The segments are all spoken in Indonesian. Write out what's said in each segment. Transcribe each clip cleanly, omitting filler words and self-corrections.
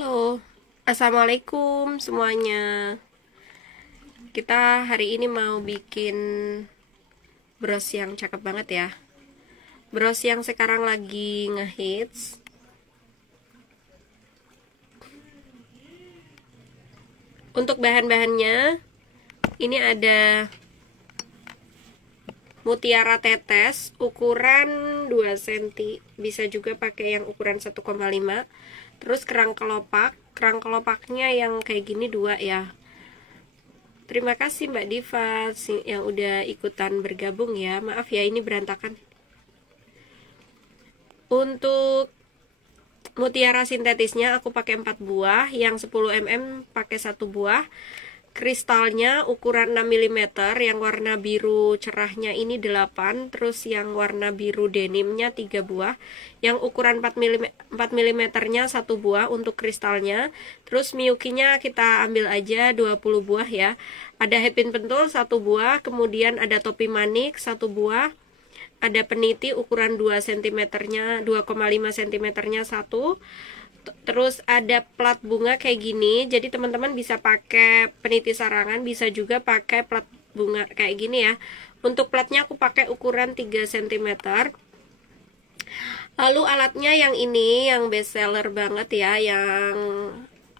Halo, assalamualaikum semuanya. Kita hari ini mau bikin bros yang cakep banget ya. Bros yang sekarang lagi ngehits. Untuk bahan-bahannya, ini ada mutiara tetes ukuran 2 cm. Bisa juga pakai yang ukuran 1,5. Terus kerang kelopaknya yang kayak gini 2 ya. Terima kasih Mbak Diva yang udah ikutan bergabung ya. Maaf ya ini berantakan. Untuk mutiara sintetisnya aku pakai 4 buah, yang 10 mm pakai 1 buah. Kristalnya ukuran 6 mm, yang warna biru cerahnya ini 8, terus yang warna biru denimnya 3 buah, yang ukuran 4 mm nya 1 buah untuk kristalnya. Terus miyukinya kita ambil aja 20 buah ya. Ada hairpin pentul 1 buah, kemudian ada topi manik 1 buah, ada peniti ukuran 2 cm nya 2,5 cm nya 1. Terus ada plat bunga kayak gini. Jadi teman-teman bisa pakai peniti sarangan, bisa juga pakai plat bunga kayak gini ya. Untuk platnya aku pakai ukuran 3 cm. Lalu alatnya yang ini, yang best seller banget ya, yang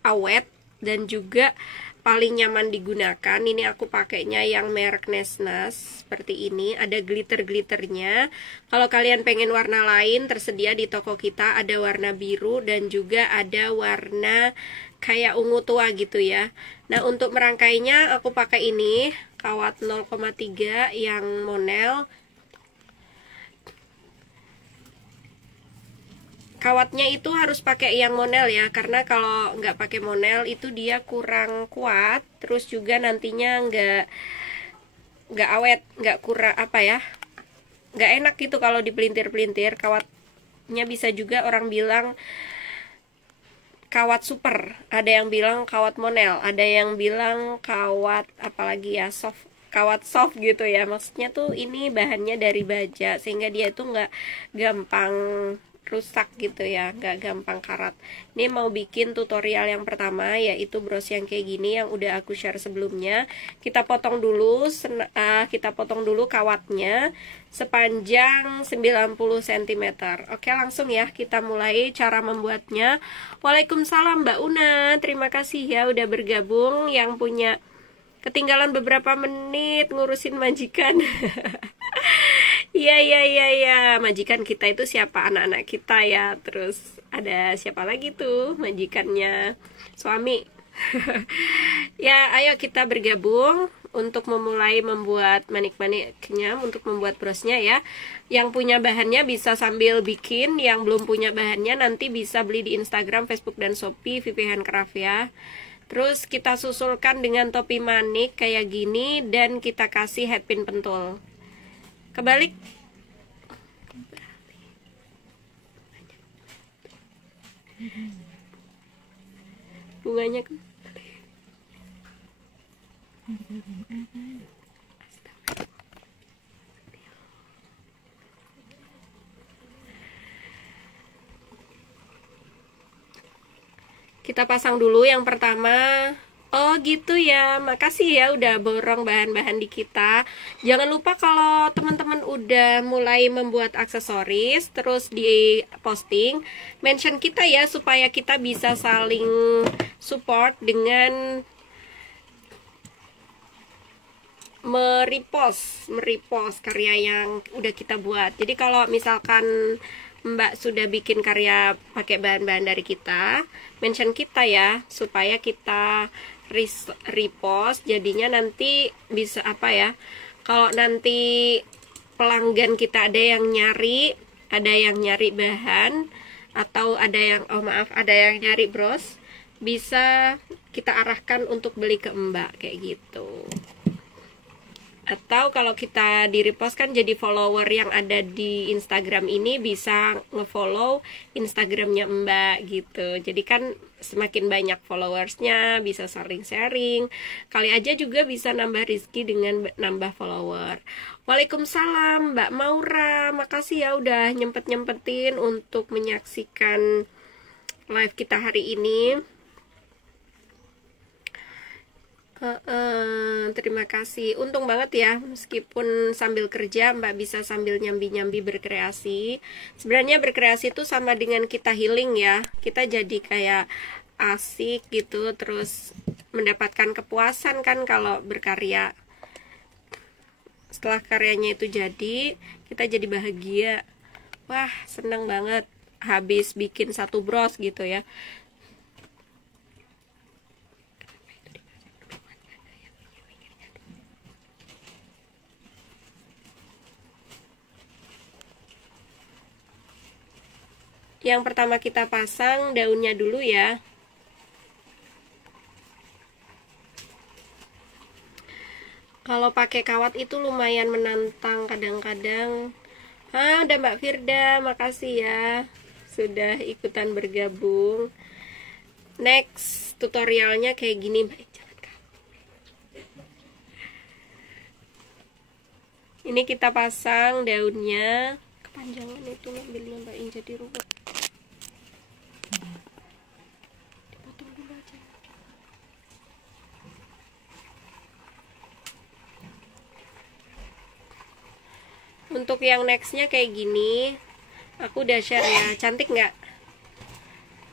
awet dan juga paling nyaman digunakan. Ini aku pakainya yang merek Nesnas seperti ini, ada glitter-glitternya. Kalau kalian pengen warna lain, tersedia di toko kita, ada warna biru dan juga ada warna kayak ungu tua gitu ya. Nah, untuk merangkainya aku pakai ini kawat 0,3 yang monel. Kawatnya itu harus pakai yang monel ya, karena kalau nggak pakai monel itu dia kurang kuat, terus juga nantinya nggak awet, nggak kurang apa ya, nggak enak gitu kalau dipelintir-pelintir. Kawatnya bisa juga orang bilang kawat super, ada yang bilang kawat monel, ada yang bilang kawat apalagi ya, soft, kawat soft gitu ya. Maksudnya tuh ini bahannya dari baja sehingga dia itu nggak gampang rusak gitu ya, nggak gampang karat. Ini mau bikin tutorial yang pertama, yaitu bros yang kayak gini yang udah aku share sebelumnya. Kita potong dulu kawatnya sepanjang 90 cm. Oke, langsung ya kita mulai cara membuatnya. Waalaikumsalam Mbak Una, terima kasih ya udah bergabung. Yang punya ketinggalan beberapa menit ngurusin majikan. Iya, majikan kita itu siapa? Anak-anak kita ya. Terus ada siapa lagi tuh? Majikannya suami. Ya, ayo kita bergabung untuk memulai membuat manik-maniknya, untuk membuat brosnya ya. Yang punya bahannya bisa sambil bikin, yang belum punya bahannya nanti bisa beli di Instagram, Facebook, dan Shopee VP Handcraft ya. Terus kita susulkan dengan topi manik kayak gini dan kita kasih hairpin pentul. Kebalik. Bunganya kebalik. Kita pasang dulu yang pertama. Oh gitu ya, makasih ya udah borong bahan-bahan di kita. Jangan lupa kalau teman-teman udah mulai membuat aksesoris, terus di posting, mention kita ya, supaya kita bisa saling support dengan merepost karya yang udah kita buat. Jadi kalau misalkan Mbak sudah bikin karya pakai bahan-bahan dari kita, mention kita ya, supaya kita repost. Jadinya nanti bisa apa ya, kalau nanti pelanggan kita ada yang nyari bahan, atau ada yang ada yang nyari bros, bisa kita arahkan untuk beli ke Mbak kayak gitu. Atau kalau kita di repost kan jadi follower yang ada di Instagram ini bisa ngefollow Instagramnya Mbak gitu. Jadi kan semakin banyak followersnya, bisa saling sharing. Kali aja juga bisa nambah rezeki dengan nambah follower. Waalaikumsalam Mbak Maura, makasih ya udah nyempetin untuk menyaksikan live kita hari ini. Terima kasih. Untung banget ya, meskipun sambil kerja Mbak bisa sambil nyambi-nyambi berkreasi. Sebenarnya berkreasi itu sama dengan kita healing ya. Kita jadi kayak asik gitu, terus mendapatkan kepuasan kan kalau berkarya. Setelah karyanya itu jadi, kita jadi bahagia. Wah, seneng banget habis bikin satu bros gitu ya. Yang pertama kita pasang daunnya dulu ya. Kalau pakai kawat itu lumayan menantang kadang-kadang. Udah Mbak Firda, makasih ya sudah ikutan bergabung. Next tutorialnya kayak gini Mbak. Ini kita pasang daunnya. Kepanjangan itu ngambilnya Mbak Inja di rumah. Dipotong dulu aja. Untuk yang nextnya kayak gini, aku udah share ya, cantik nggak?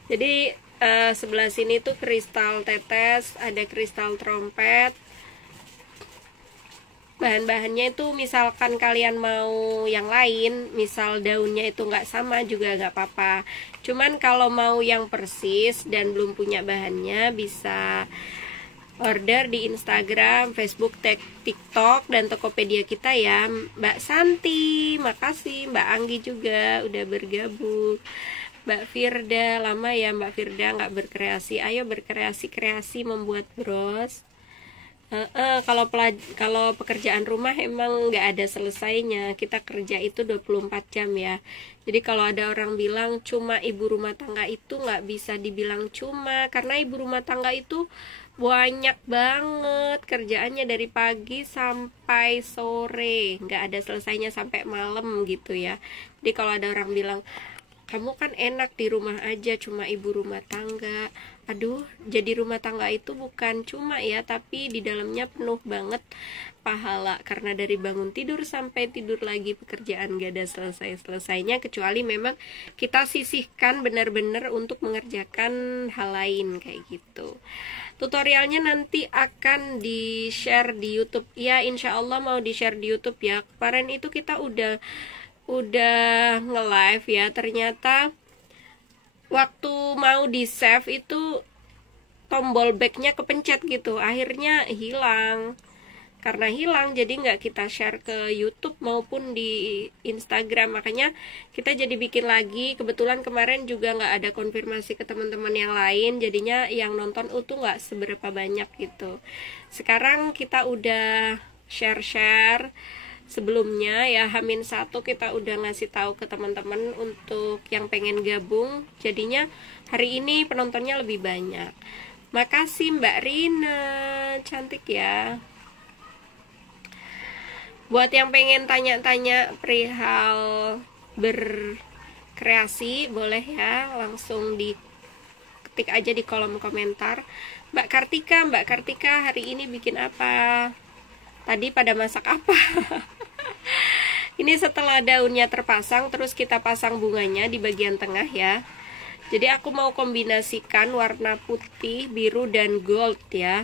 Jadi sebelah sini tuh kristal tetes, ada kristal trompet. Bahan-bahannya itu misalkan kalian mau yang lain, misal daunnya itu nggak sama juga nggak apa-apa. Cuman kalau mau yang persis dan belum punya bahannya, bisa order di Instagram, Facebook, TikTok, dan Tokopedia kita ya. Mbak Santi, makasih. Mbak Anggi juga udah bergabung. Mbak Firda, lama ya Mbak Firda nggak berkreasi. Ayo berkreasi-kreasi membuat bros. Kalau pekerjaan rumah emang nggak ada selesainya. Kita kerja itu 24 jam ya. Jadi kalau ada orang bilang cuma ibu rumah tangga itu nggak bisa dibilang cuma, karena ibu rumah tangga itu banyak banget kerjaannya dari pagi sampai sore, nggak ada selesainya sampai malam gitu ya. Jadi kalau ada orang bilang kamu kan enak di rumah aja cuma ibu rumah tangga, aduh, jadi rumah tangga itu bukan cuma ya, tapi di dalamnya penuh banget pahala, karena dari bangun tidur sampai tidur lagi pekerjaan gak ada selesai-selesainya, kecuali memang kita sisihkan benar-benar untuk mengerjakan hal lain kayak gitu. Tutorialnya nanti akan di-share di YouTube ya, insya Allah mau di-share di YouTube ya. Kemarin itu kita udah nge-live ya, ternyata waktu mau di-save itu tombol backnya kepencet gitu, akhirnya hilang. Karena hilang jadi nggak kita share ke YouTube maupun di Instagram, makanya kita jadi bikin lagi. Kebetulan kemarin juga nggak ada konfirmasi ke teman-teman yang lain, jadinya yang nonton itu nggak seberapa banyak gitu. Sekarang kita udah share sebelumnya ya, H-1 kita udah ngasih tahu ke teman-teman untuk yang pengen gabung, jadinya hari ini penontonnya lebih banyak. Makasih Mbak Rina, cantik ya. Buat yang pengen tanya-tanya perihal berkreasi, boleh ya, langsung diketik aja di kolom komentar. Mbak Kartika hari ini bikin apa? Tadi pada masak apa? Ini setelah daunnya terpasang, terus kita pasang bunganya di bagian tengah ya. Jadi aku mau kombinasikan warna putih, biru, dan gold ya.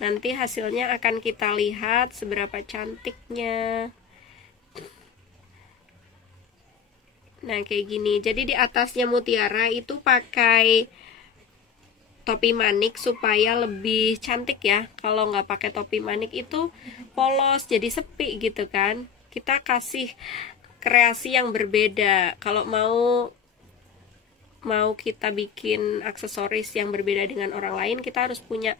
Nanti hasilnya akan kita lihat seberapa cantiknya. Nah kayak gini. Jadi di atasnya mutiara itu pakai topi manik supaya lebih cantik ya. Kalau nggak pakai topi manik itu polos, jadi sepi gitu kan. Kita kasih kreasi yang berbeda. Kalau mau kita bikin aksesoris yang berbeda dengan orang lain, kita harus punya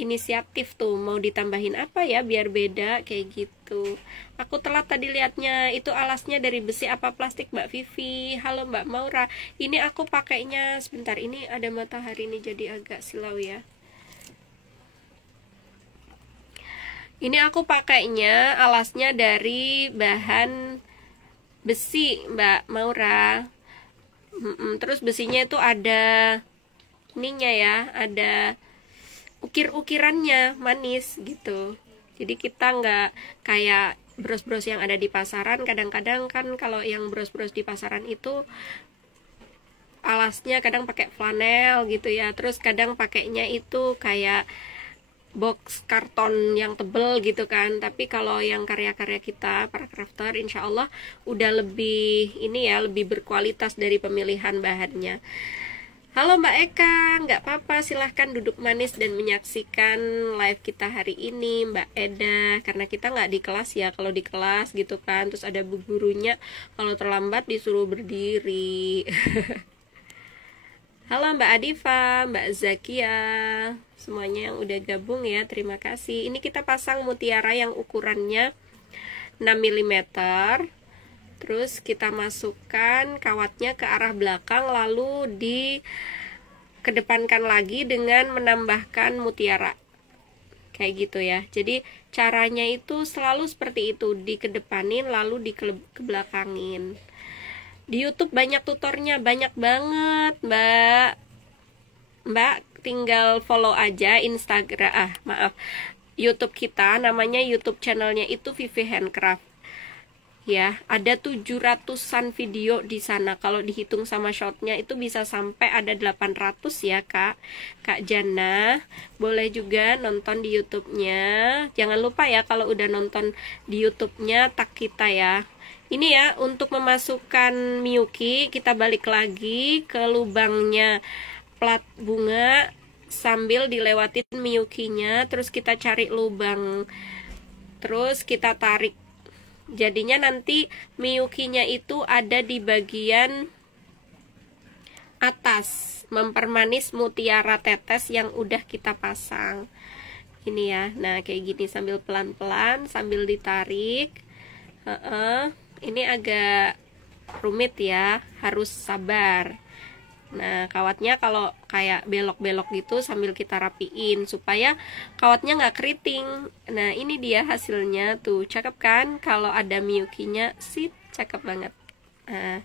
inisiatif tuh, mau ditambahin apa ya biar beda kayak gitu. Aku telat tadi liatnya. Itu alasnya dari besi apa plastik Mbak Vivi? Halo Mbak Maura, ini aku pakainya sebentar, ini ada matahari nih jadi agak silau ya. Ini aku pakainya alasnya dari bahan besi Mbak Maura. Terus besinya itu ada ininya ya, ada ukir-ukirannya, manis gitu. Jadi kita nggak kayak bros-bros yang ada di pasaran. Kadang-kadang kan kalau yang bros-bros di pasaran itu alasnya kadang pakai flanel gitu ya, terus kadang pakainya itu kayak box karton yang tebel gitu kan. Tapi kalau yang karya-karya kita para crafter, insya Allah udah lebih ini ya, lebih berkualitas dari pemilihan bahannya. Halo Mbak Eka, nggak apa-apa, silahkan duduk manis dan menyaksikan live kita hari ini Mbak Eda. Karena kita nggak di kelas ya, kalau di kelas gitu kan, terus ada gurunya kalau terlambat disuruh berdiri. Halo Mbak Adifa, Mbak Zakia, semuanya yang udah gabung ya, terima kasih. Ini kita pasang mutiara yang ukurannya 6 mm. Terus kita masukkan kawatnya ke arah belakang, lalu dikedepankan lagi dengan menambahkan mutiara. Kayak gitu ya. Jadi caranya itu selalu seperti itu, dikedepanin lalu dikebelakangin. Di YouTube banyak tutornya, banyak banget, Mbak. Mbak tinggal follow aja Instagram, YouTube kita, namanya YouTube channelnya itu Vivi Handcraft. Ya, ada 700-an video di sana. Kalau dihitung sama shotnya itu bisa sampai ada 800 ya, Kak Jana. Boleh juga nonton di YouTube-nya. Jangan lupa ya, kalau udah nonton di YouTube-nya, tag kita ya. Ini ya, untuk memasukkan Miyuki, kita balik lagi ke lubangnya plat bunga sambil dilewatin Miyukinya, terus kita cari lubang, terus kita tarik. Jadinya nanti Miyukinya itu ada di bagian atas, mempermanis mutiara tetes yang udah kita pasang. Ini ya, nah kayak gini sambil pelan-pelan, sambil ditarik. Ini agak rumit ya, harus sabar. Nah, kawatnya kalau kayak belok-belok gitu sambil kita rapiin supaya kawatnya nggak keriting. Nah, ini dia hasilnya tuh, cakep kan? Kalau ada Miyukinya sih cakep banget. Nah,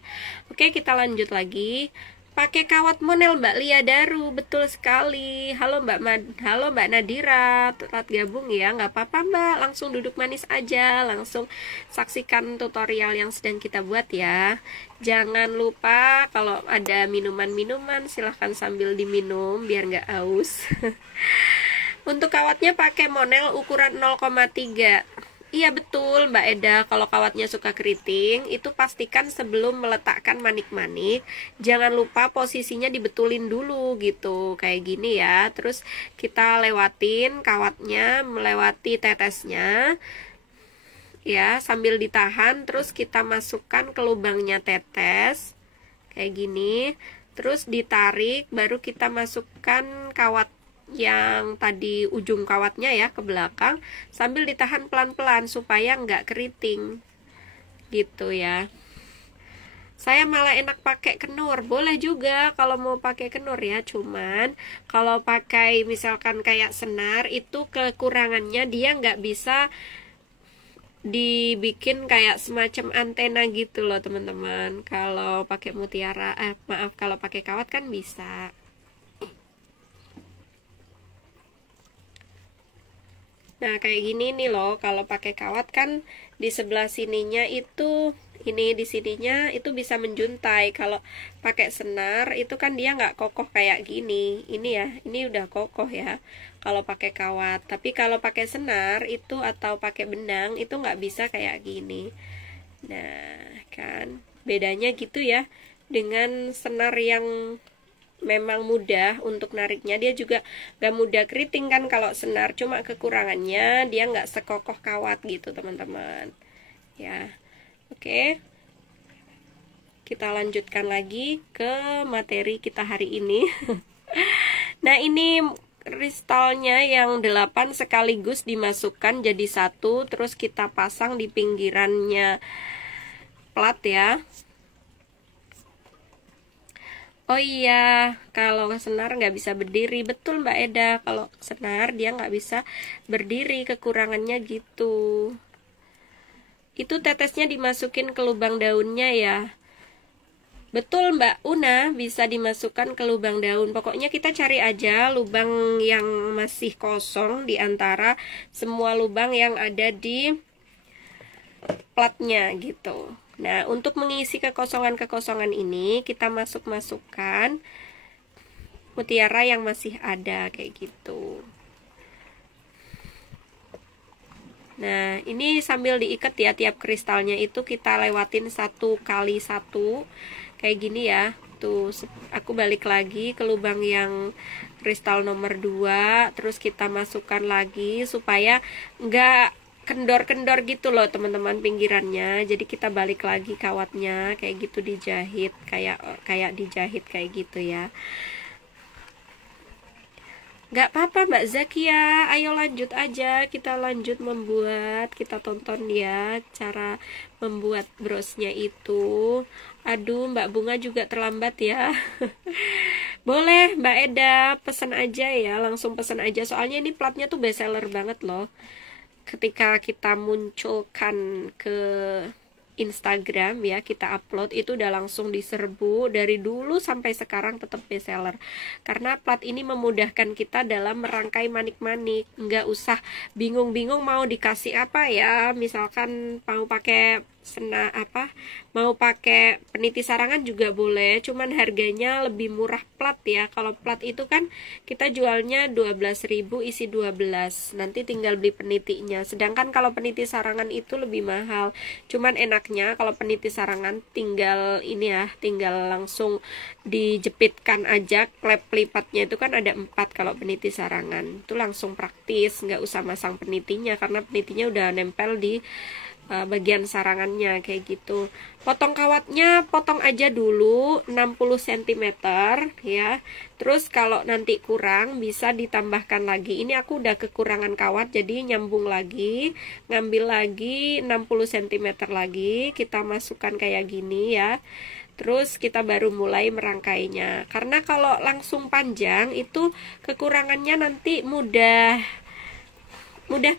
oke, kita lanjut lagi. Pakai kawat monel Mbak Lia Daru, betul sekali. Halo Mbak Nadira, telat gabung ya, nggak apa-apa Mbak, langsung duduk manis aja, langsung saksikan tutorial yang sedang kita buat ya. Jangan lupa kalau ada minuman-minuman silahkan sambil diminum biar nggak haus. Untuk kawatnya pakai monel ukuran 0,3. Iya betul Mbak Eda, kalau kawatnya suka keriting, itu pastikan sebelum meletakkan manik-manik, jangan lupa posisinya dibetulin dulu gitu, kayak gini ya. Terus kita lewatin kawatnya, melewati tetesnya, ya sambil ditahan, terus kita masukkan ke lubangnya tetes, kayak gini. Terus ditarik, baru kita masukkan kawat yang tadi ujung kawatnya ya ke belakang, sambil ditahan pelan-pelan supaya nggak keriting gitu ya. Saya malah enak pakai kenur, boleh juga kalau mau pakai kenur ya. Cuman kalau pakai misalkan kayak senar itu kekurangannya dia nggak bisa dibikin kayak semacam antena gitu loh teman-teman. Kalau pakai mutiara, kalau pakai kawat kan bisa. Nah, kayak gini nih loh, kalau pakai kawat kan di sebelah sininya itu, ini di sininya itu bisa menjuntai. Kalau pakai senar itu kan dia nggak kokoh kayak gini. Ini ya, ini udah kokoh ya kalau pakai kawat. Tapi kalau pakai senar itu atau pakai benang itu nggak bisa kayak gini. Nah, kan bedanya gitu ya. Dengan senar yang memang mudah untuk nariknya, dia juga gak mudah keriting kan kalau senar, cuma kekurangannya dia nggak sekokoh kawat gitu teman-teman ya. Oke, kita lanjutkan lagi ke materi kita hari ini. Nah, ini kristalnya yang 8 sekaligus dimasukkan jadi satu, terus kita pasang di pinggirannya plat ya. Oh iya, kalau senar nggak bisa berdiri, betul Mbak Eda. Kalau senar dia nggak bisa berdiri, kekurangannya gitu. Itu tetesnya dimasukin ke lubang daunnya ya. Betul Mbak Una, bisa dimasukkan ke lubang daun. Pokoknya kita cari aja lubang yang masih kosong di antara semua lubang yang ada di platnya gitu. Nah, untuk mengisi kekosongan-kekosongan ini, kita masukkan mutiara yang masih ada kayak gitu. Nah, ini sambil diikat ya, tiap kristalnya itu kita lewatin 1 kali 1 kayak gini ya. Tuh, aku balik lagi ke lubang yang kristal nomor 2, terus kita masukkan lagi supaya nggak kendor-kendor gitu loh teman-teman pinggirannya. Jadi kita balik lagi kawatnya kayak gitu, dijahit kayak dijahit kayak gitu ya. Nggak apa-apa Mbak Zakia, ayo lanjut aja, kita lanjut membuat, kita tonton ya cara membuat brosnya itu. Aduh Mbak Bunga juga terlambat ya. Boleh Mbak Eda, pesan aja ya, langsung pesan aja, soalnya ini platnya tuh best seller banget loh. Ketika kita munculkan ke Instagram ya, kita upload itu udah langsung diserbu, dari dulu sampai sekarang tetap bestseller karena plat ini memudahkan kita dalam merangkai manik-manik. Nggak usah bingung-bingung mau dikasih apa ya, misalkan mau pakai mau pakai peniti sarangan juga boleh, cuman harganya lebih murah plat ya. Kalau plat itu kan kita jualnya 12.000 isi 12, nanti tinggal beli penitinya. Sedangkan kalau peniti sarangan itu lebih mahal. Cuman enaknya kalau peniti sarangan tinggal ini ya, tinggal langsung dijepitkan aja, klep lipatnya itu kan ada 4. Kalau peniti sarangan itu langsung praktis, nggak usah masang penitinya karena penitinya udah nempel di bagian sarangannya kayak gitu. Potong kawatnya potong aja dulu 60 cm ya. Terus kalau nanti kurang bisa ditambahkan lagi. Ini aku udah kekurangan kawat jadi nyambung lagi, ngambil lagi 60 cm lagi, kita masukkan kayak gini ya. Terus kita baru mulai merangkainya. Karena kalau langsung panjang itu kekurangannya nanti mudah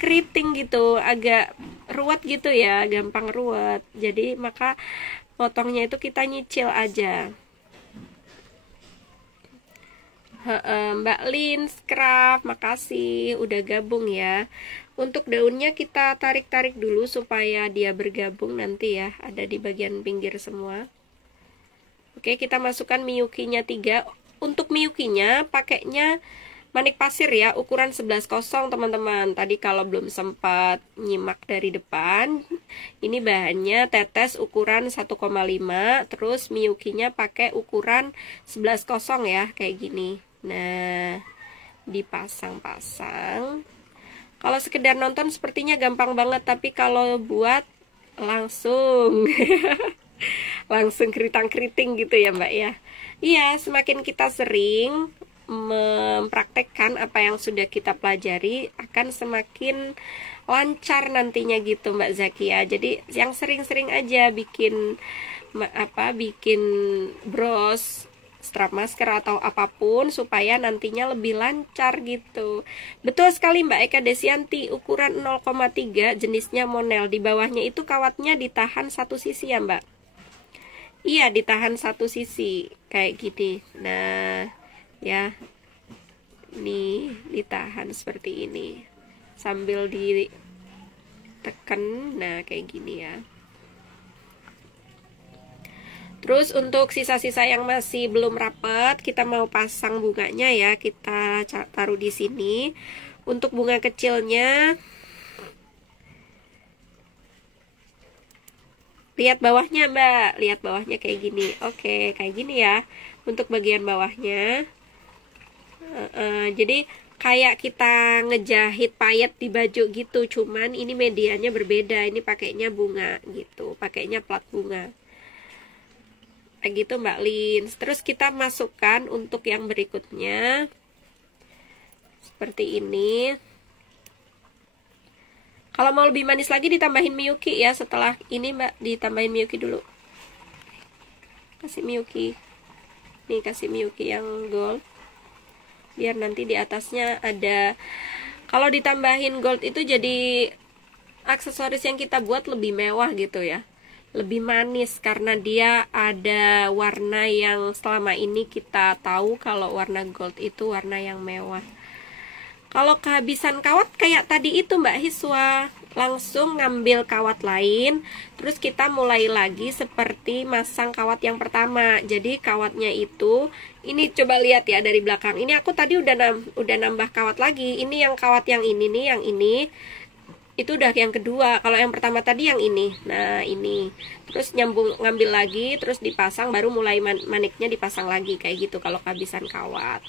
keriting gitu, agak ruwet gitu ya, gampang ruwet. Jadi maka potongnya itu kita nyicil aja. Mbak Lin Scrap, makasih udah gabung ya. Untuk daunnya kita tarik-tarik dulu supaya dia bergabung nanti ya, ada di bagian pinggir semua. Oke, kita masukkan miyukinya 3. Untuk miyukinya pakainya manik pasir ya, ukuran 11/0 teman-teman. Tadi kalau belum sempat nyimak dari depan, ini bahannya tetes ukuran 1,5, terus miyukinya pakai ukuran 11/0 ya, kayak gini. Nah, dipasang-pasang. Kalau sekedar nonton sepertinya gampang banget, tapi kalau buat langsung langsung keritang-keriting gitu ya Mbak ya. Iya, semakin kita sering mempraktekkan apa yang sudah kita pelajari akan semakin lancar nantinya gitu Mbak Zakia. Jadi yang sering-sering aja bikin bikin bros, strap masker atau apapun supaya nantinya lebih lancar gitu. Betul sekali Mbak Eka Desianti, ukuran 0,3, jenisnya monel. Di bawahnya itu kawatnya ditahan satu sisi ya Mbak. Iya, ditahan satu sisi kayak gini. Nah ya, ini ditahan seperti ini sambil ditekan. Nah kayak gini ya. Terus untuk sisa-sisa yang masih belum rapat, kita mau pasang bunganya ya, kita taruh di sini. Untuk bunga kecilnya, lihat bawahnya Mbak, lihat bawahnya kayak gini. Oke, kayak gini ya untuk bagian bawahnya. Jadi kayak kita ngejahit payet di baju gitu, cuman ini medianya berbeda. Ini pakainya bunga gitu, pakainya plat bunga kayak gitu Mbak Lin. Terus kita masukkan untuk yang berikutnya seperti ini. Kalau mau lebih manis lagi ditambahin miyuki ya. Setelah ini Mbak, ditambahin miyuki dulu. Kasih miyuki. Nih, kasih miyuki yang gold. Biar nanti di atasnya ada. Kalau ditambahin gold itu jadi aksesoris yang kita buat lebih mewah gitu ya. lebih manis karena dia ada warna yang selama ini kita tahu kalau warna gold itu warna yang mewah. Kalau kehabisan kawat kayak tadi itu Mbak Hiswa, langsung ngambil kawat lain, terus kita mulai lagi seperti masang kawat yang pertama. Jadi kawatnya itu, ini coba lihat ya dari belakang. Ini aku tadi udah nambah kawat lagi. Ini yang kawat yang ini nih, yang ini. Itu udah yang kedua. Kalau yang pertama tadi yang ini. Nah, ini. Terus ngambil lagi, terus dipasang, baru mulai maniknya dipasang lagi kayak gitu kalau kehabisan kawat.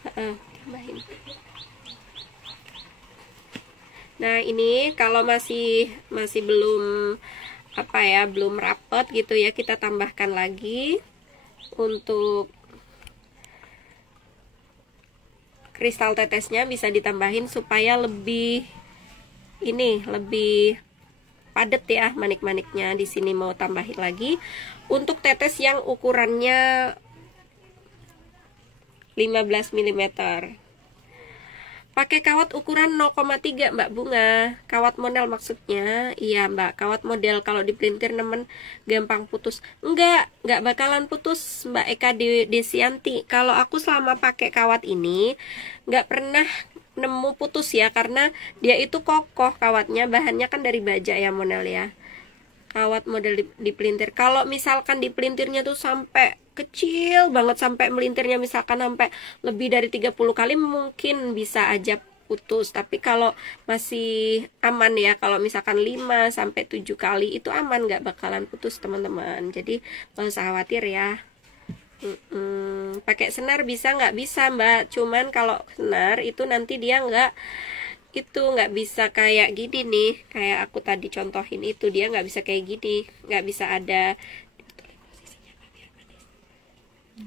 Tambahin. Nah, ini kalau masih belum belum rapet gitu ya, kita tambahkan lagi untuk kristal tetesnya, bisa ditambahin supaya lebih padat ya manik-maniknya. Di sini mau tambahin lagi untuk tetes yang ukurannya 15 mm. Pakai kawat ukuran 0,3 Mbak Bunga. Kawat model maksudnya. Iya Mbak, kawat model. Kalau dipelintir nemen gampang putus. Enggak bakalan putus Mbak Eka Desianti. Kalau aku selama pakai kawat ini enggak pernah nemu putus ya, karena dia itu kokoh kawatnya. Bahannya kan dari baja ya model ya. Kawat model dipelintir. Kalau misalkan dipelintirnya tuh sampai kecil banget, sampai melintirnya misalkan sampai lebih dari 30 kali, mungkin bisa aja putus. Tapi kalau masih aman ya, kalau misalkan 5 sampai 7 kali itu aman, nggak bakalan putus teman-teman. Jadi nggak usah khawatir ya. Pakai senar bisa nggak? Bisa Mbak, cuman kalau senar itu nanti dia nggak bisa kayak gini nih, kayak aku tadi contohin itu, dia nggak bisa kayak gini, nggak bisa ada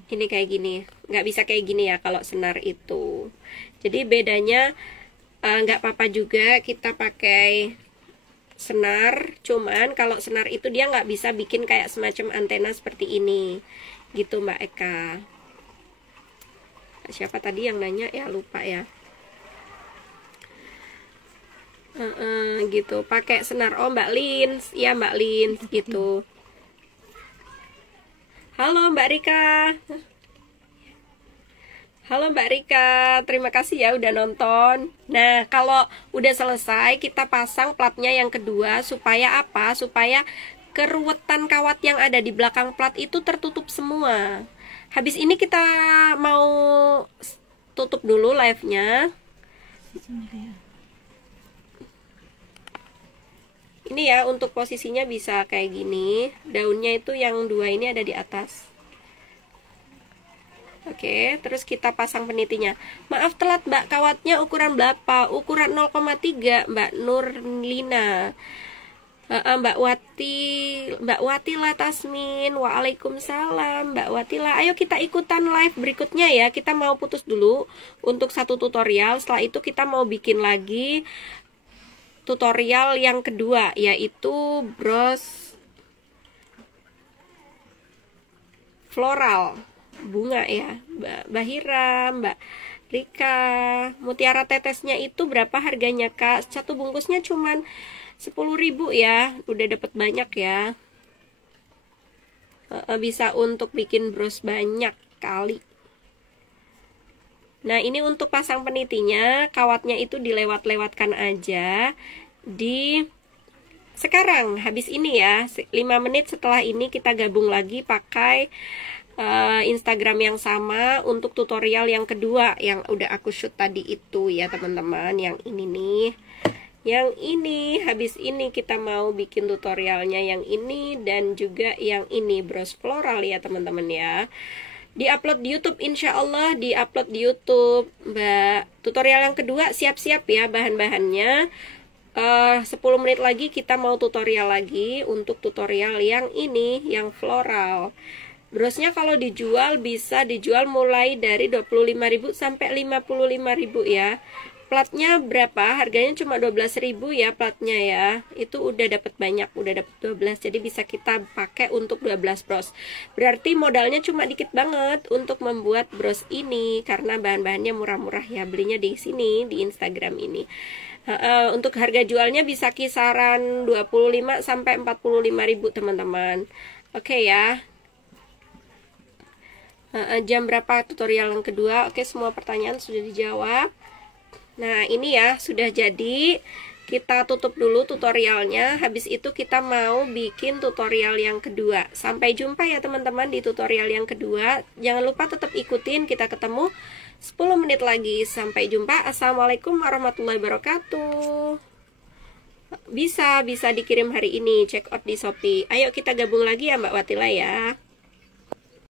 ini kayak gini, nggak bisa kayak gini ya kalau senar itu. Jadi bedanya nggak apa-apa juga kita pakai senar, cuman kalau senar itu dia nggak bisa bikin kayak semacam antena seperti ini gitu Mbak Eka. Siapa tadi yang nanya ya, lupa ya. Gitu pakai senar. Oh Mbak Lins, ya Mbak Lins gitu. Halo Mbak Rika. Halo Mbak Rika, terima kasih ya udah nonton. Nah, kalau udah selesai kita pasang platnya yang kedua. Supaya apa? Supaya keruwetan kawat yang ada di belakang plat itu tertutup semua. Habis ini kita mau tutup dulu live-nya. Ini ya, untuk posisinya bisa kayak gini. Daunnya itu yang dua ini ada di atas. Oke, terus kita pasang penitinya. Maaf telat Mbak, kawatnya ukuran berapa? Ukuran 0,3 Mbak Nurlina. Mbak Wati lah Tasmin. Waalaikumsalam Mbak Wati lah. Ayo kita ikutan live berikutnya ya. Kita mau putus dulu untuk satu tutorial. Setelah itu kita mau bikin lagi tutorial yang kedua, yaitu bros floral bunga ya. Mbak Bahira, Mbak Rika, mutiara tetesnya itu berapa harganya Kak? Satu bungkusnya cuman 10.000 ya, udah dapat banyak ya. Bisa untuk bikin bros banyak kali. Nah, ini untuk pasang penitinya, kawatnya itu dilewat-lewatkan aja di sekarang, habis ini ya, 5 menit setelah ini kita gabung lagi pakai Instagram yang sama untuk tutorial yang kedua yang udah aku shoot tadi itu ya teman-teman. Yang ini nih, yang ini, habis ini kita mau bikin tutorialnya yang ini dan juga yang ini, bros floral ya teman-teman ya. Di-upload di YouTube, insya Allah di-upload di YouTube Mbak. Tutorial yang kedua siap-siap ya bahan-bahannya. 10 menit lagi kita mau tutorial lagi untuk tutorial yang ini, yang floral. Brosnya kalau dijual bisa dijual mulai dari 25.000 sampai 55.000 ya. Platnya berapa? Harganya cuma 12.000 ya platnya ya. Itu udah dapat banyak, udah dapat 12. Jadi bisa kita pakai untuk 12 bros. Berarti modalnya cuma dikit banget untuk membuat bros ini karena bahan-bahannya murah-murah ya. Belinya di sini, di Instagram ini. Untuk harga jualnya bisa kisaran 25 sampai 45.000 teman-teman. Oke ya. Jam berapa tutorial yang kedua? Oke, semua pertanyaan sudah dijawab. Nah, ini ya sudah jadi. Kita tutup dulu tutorialnya. Habis itu kita mau bikin tutorial yang kedua. Sampai jumpa ya teman-teman di tutorial yang kedua. Jangan lupa tetap ikutin. Kita ketemu 10 menit lagi. Sampai jumpa. Assalamualaikum warahmatullahi wabarakatuh. Bisa dikirim hari ini. Check out di Shopee. Ayo kita gabung lagi ya Mbak Watila ya.